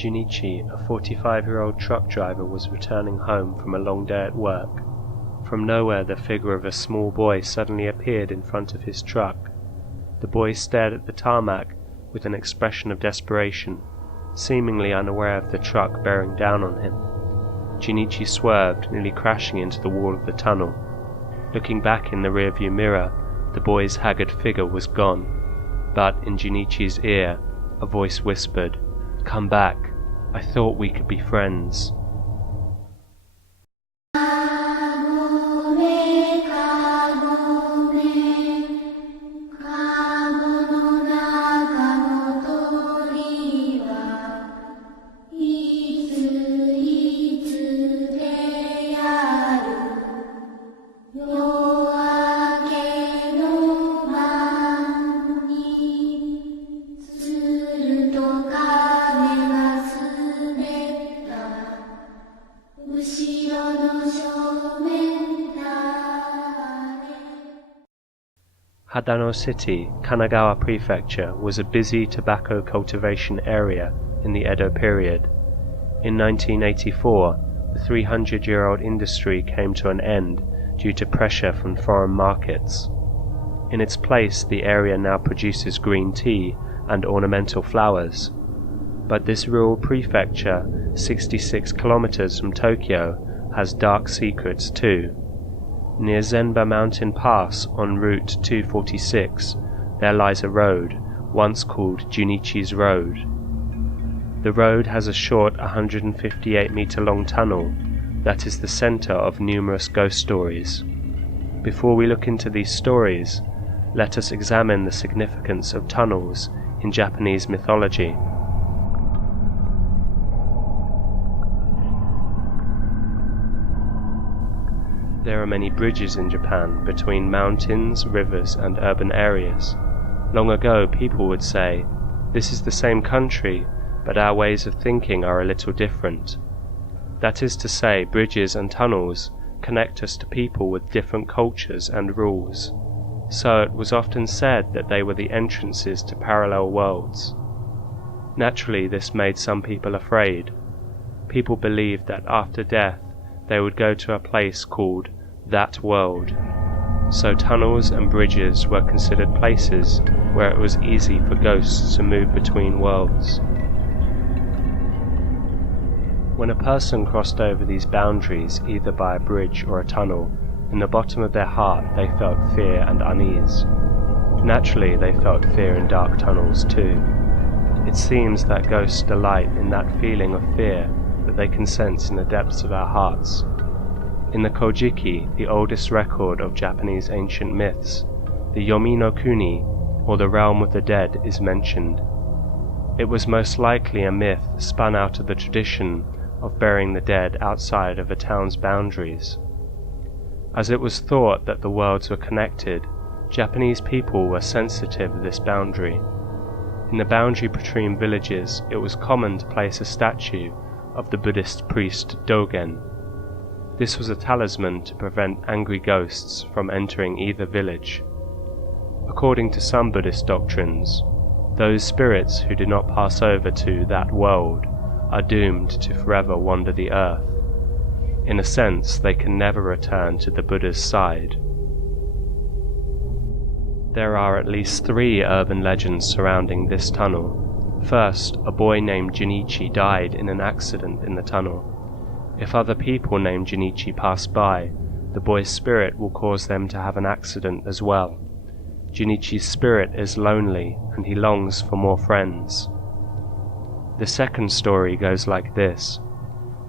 Junichi, a 45-year-old truck driver, was returning home from a long day at work. From nowhere, the figure of a small boy suddenly appeared in front of his truck. The boy stared at the tarmac with an expression of desperation, seemingly unaware of the truck bearing down on him. Junichi swerved, nearly crashing into the wall of the tunnel. Looking back in the rearview mirror, the boy's haggard figure was gone, but in Junichi's ear, a voice whispered, "Come back, I thought we could be friends." Hadano City, Kanagawa Prefecture, was a busy tobacco cultivation area in the Edo period. In 1984, the 300-year-old industry came to an end due to pressure from foreign markets. In its place, the area now produces green tea and ornamental flowers. But this rural prefecture, 66 kilometers from Tokyo, has dark secrets too. Near Zenba Mountain Pass on Route 246, there lies a road, once called Junichi's Road. The road has a short 158-meter-long tunnel that is the center of numerous ghost stories. Before we look into these stories, let us examine the significance of tunnels in Japanese mythology. There are many bridges in Japan between mountains, rivers, and urban areas. Long ago, people would say, "This is the same country, but our ways of thinking are a little different." That is to say, bridges and tunnels connect us to people with different cultures and rules. So it was often said that they were the entrances to parallel worlds. Naturally, this made some people afraid. People believed that after death, they would go to a place called that world. So tunnels and bridges were considered places where it was easy for ghosts to move between worlds. When a person crossed over these boundaries, either by a bridge or a tunnel, in the bottom of their heart they felt fear and unease. Naturally, they felt fear in dark tunnels too. It seems that ghosts delight in that feeling of fear that they can sense in the depths of our hearts. In the Kojiki, the oldest record of Japanese ancient myths, the Yomi no Kuni, or the realm of the dead, is mentioned. It was most likely a myth spun out of the tradition of burying the dead outside of a town's boundaries. As it was thought that the worlds were connected, Japanese people were sensitive to this boundary. In the boundary between villages, it was common to place a statue of the Buddhist priest Dogen. This was a talisman to prevent angry ghosts from entering either village. According to some Buddhist doctrines, those spirits who do not pass over to that world are doomed to forever wander the earth. In a sense, they can never return to the Buddha's side. There are at least 3 urban legends surrounding this tunnel. First, a boy named Junichi died in an accident in the tunnel. If other people named Junichi pass by, the boy's spirit will cause them to have an accident as well. Junichi's spirit is lonely and he longs for more friends. The second story goes like this.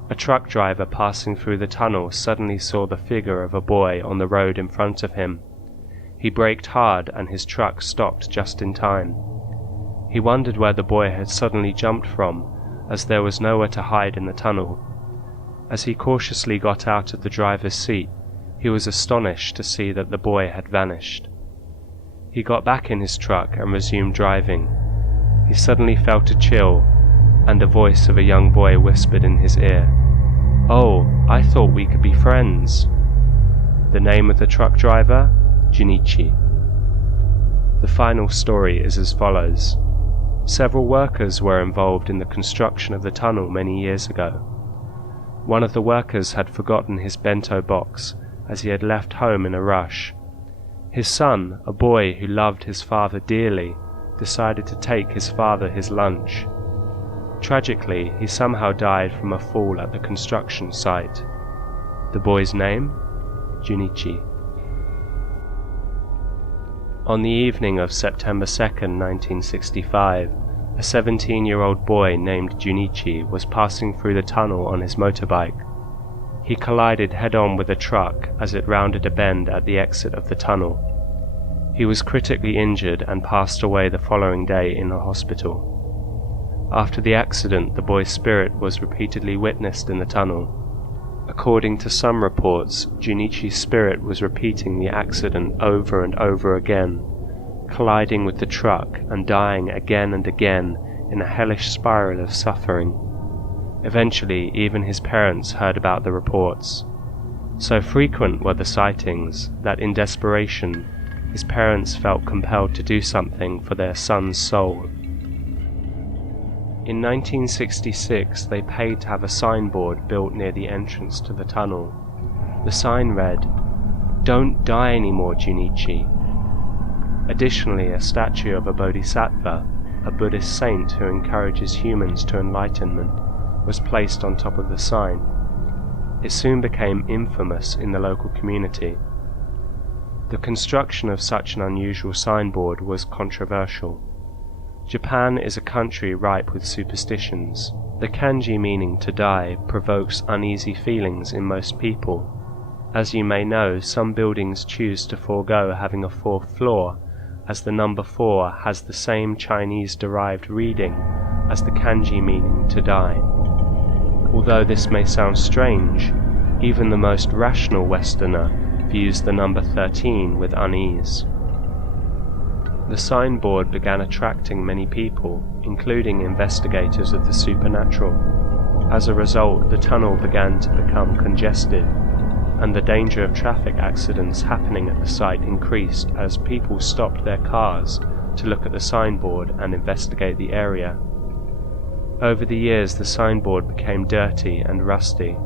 A truck driver passing through the tunnel suddenly saw the figure of a boy on the road in front of him. He braked hard and his truck stopped just in time. He wondered where the boy had suddenly jumped from, as there was nowhere to hide in the tunnel. As he cautiously got out of the driver's seat, he was astonished to see that the boy had vanished. He got back in his truck and resumed driving. He suddenly felt a chill, and a voice of a young boy whispered in his ear, "Oh, I thought we could be friends." The name of the truck driver? Junichi. The final story is as follows. Several workers were involved in the construction of the tunnel many years ago. One of the workers had forgotten his bento box as he had left home in a rush. His son, a boy who loved his father dearly, decided to take his father his lunch. Tragically, he somehow died from a fall at the construction site. The boy's name? Junichi. On the evening of September 2nd, 1965, a 17-year-old boy named Junichi was passing through the tunnel on his motorbike. He collided head-on with a truck as it rounded a bend at the exit of the tunnel. He was critically injured and passed away the following day in a hospital. After the accident, the boy's spirit was repeatedly witnessed in the tunnel. According to some reports, Junichi's spirit was repeating the accident over and over again, colliding with the truck and dying again and again in a hellish spiral of suffering. Eventually, even his parents heard about the reports. So frequent were the sightings that in desperation, his parents felt compelled to do something for their son's soul. In 1966, they paid to have a signboard built near the entrance to the tunnel. The sign read, "Don't die anymore, Junichi." Additionally, a statue of a bodhisattva, a Buddhist saint who encourages humans to enlightenment, was placed on top of the sign. It soon became infamous in the local community. The construction of such an unusual signboard was controversial. Japan is a country ripe with superstitions. The kanji meaning to die provokes uneasy feelings in most people. As you may know, some buildings choose to forego having a fourth floor, as the number 4 has the same Chinese-derived reading as the kanji meaning to die. Although this may sound strange, even the most rational Westerner views the number 13 with unease. The signboard began attracting many people, including investigators of the supernatural. As a result, the tunnel began to become congested, and the danger of traffic accidents happening at the site increased as people stopped their cars to look at the signboard and investigate the area. Over the years, the signboard became dirty and rusty.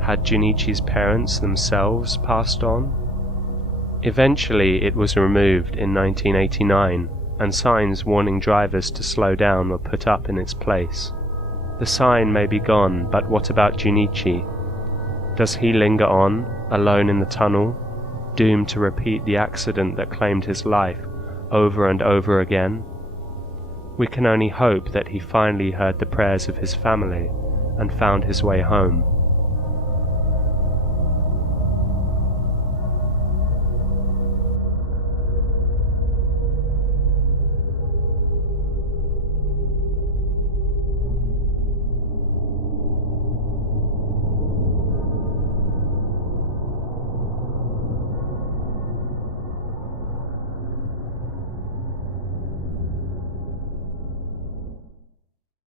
Had Junichi's parents themselves passed on? Eventually, it was removed in 1989, and signs warning drivers to slow down were put up in its place. The sign may be gone, but what about Junichi? Does he linger on, alone in the tunnel, doomed to repeat the accident that claimed his life over and over again? We can only hope that he finally heard the prayers of his family and found his way home.